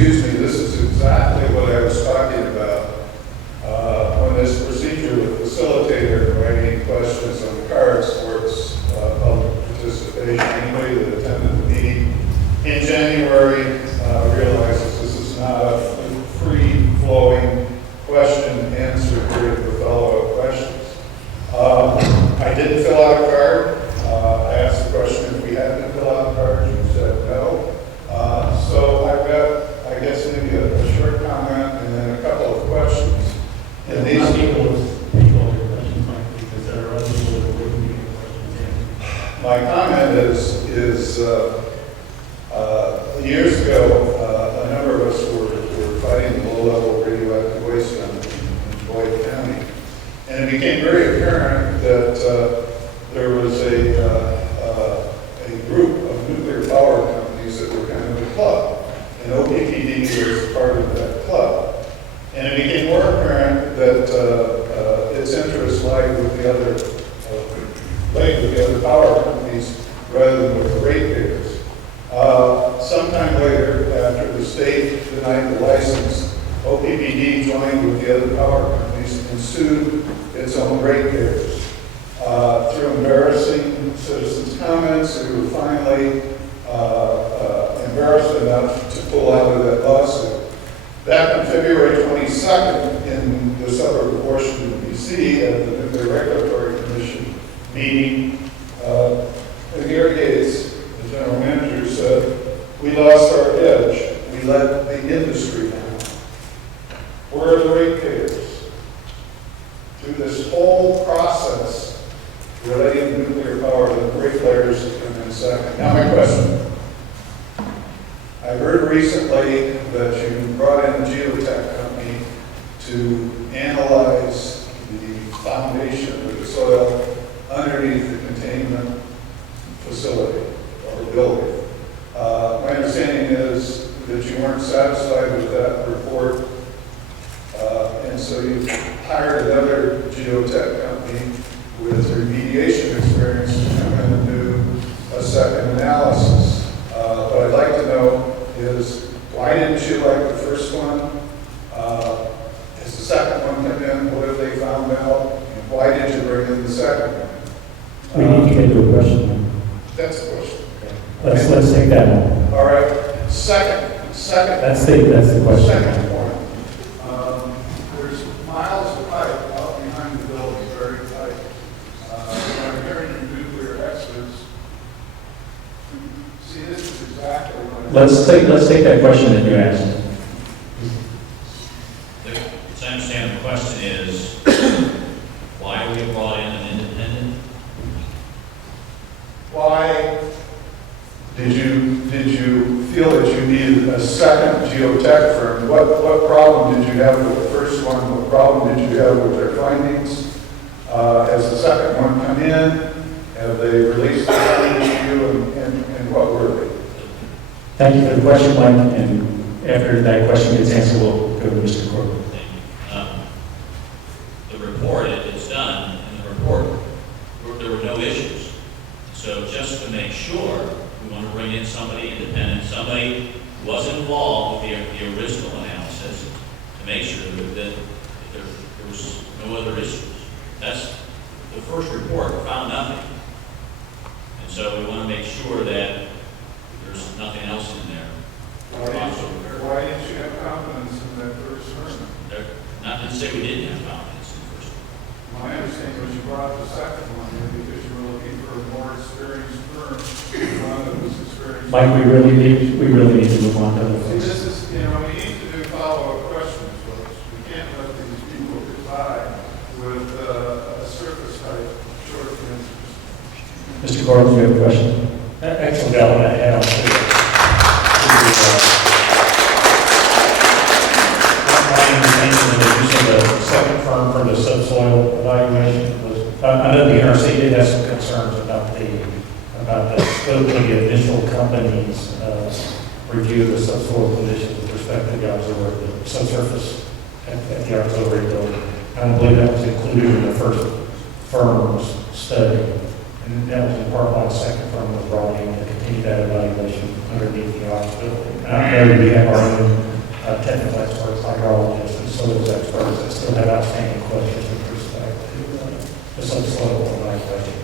excuse me, this is exactly what I was talking about when this procedure with facilitator writing questions on cards towards public participation. Anybody that attended the meeting in January realizes this is not a free-flowing question-answer period with follow-up questions. I didn't fill out a card. I asked the question if we had to fill out a card. You said no. So I've got, I guess, maybe a short comment and then a couple of questions. And these people your questions, Mike, because there are other people that wouldn't get your questions my comment is years ago, a number of us were fighting low-level radioactive waste in Boyd County. And it became very apparent that there was a group of nuclear power companies that were kind of a club. And OPPD was part of that club. And it became more apparent that its interests lied with the other power companies rather than with the ratepayers. Sometime later, after the state denied the license, OPPD joined with the other power companies and sued its own ratepayers. Through embarrassing citizens' comments, they were finally embarrassed enough to pull out of that lawsuit. Back on February 22nd, in the suburb of Washington, D.C., at the Nuclear Regulatory Commission meeting, Gary Gates, the general manager, said, "We lost our edge. We let the industry down. Where are the ratepayers?" Through this whole process relating to nuclear power, the ratepayers have come in second. Now my question. I heard recently that you brought in a geotech company to analyze the foundation of the soil underneath the containment facility or building. My understanding is that you weren't satisfied with that report, and so you hired another geotech company with remediation experience to come in and do a second analysis. What I'd like to know is, why didn't you like the first one? Has the second one come in? What have they found out? And why did you bring in the second one? We need to get to a question. That's the question. Let's take that one. All right. Second. That's the question. Second point. There's miles of pipe out behind the building, very tight. I'm hearing from nuclear experts. See, this is exactly what. Let's take that question that you asked. As I understand the question is, why we brought in an independent? Why did you feel that you needed a second geotech firm? What problem did you have with the first one? What problem did you have with their findings? Has the second one come in? Have they released the findings to you? And what were they? Thank you for the question, Mike. And after that question gets answered, we'll go to Mr. Corbett. The report is done, and the report, there were no issues. So just to make sure, we want to bring in somebody independent, somebody who was involved with the original analysis, to make sure that there was no other issues. That's the first report found nothing. And so we want to make sure that there's nothing else in there. Why didn't you have confidence in that first firm? Not to say we didn't have confidence in the first one. My understanding was you brought the second one in because you were looking for a more experienced firm, one that was experienced. Mike, we really need to move on to the See, next. this is, we need to do follow-up questions, folks. We can't let these people get by with a surface type short answers. Mr. Corbett, you have a question? Excellent, Alan. And I'll say the second firm for the subsoil evaluation was, I know the NRC did have some concerns about the scope of the initial company's review of the subsoil conditions with respect to the auxiliary, the subsurface at the auxiliary building. I don't believe that was included in the first firm's study. And that was in part why the second firm was brought in to continue that evaluation underneath the auxiliary building. I know we have our own technical experts, hydrologists, and soils experts that still have outstanding questions with respect to the subsoil evaluation.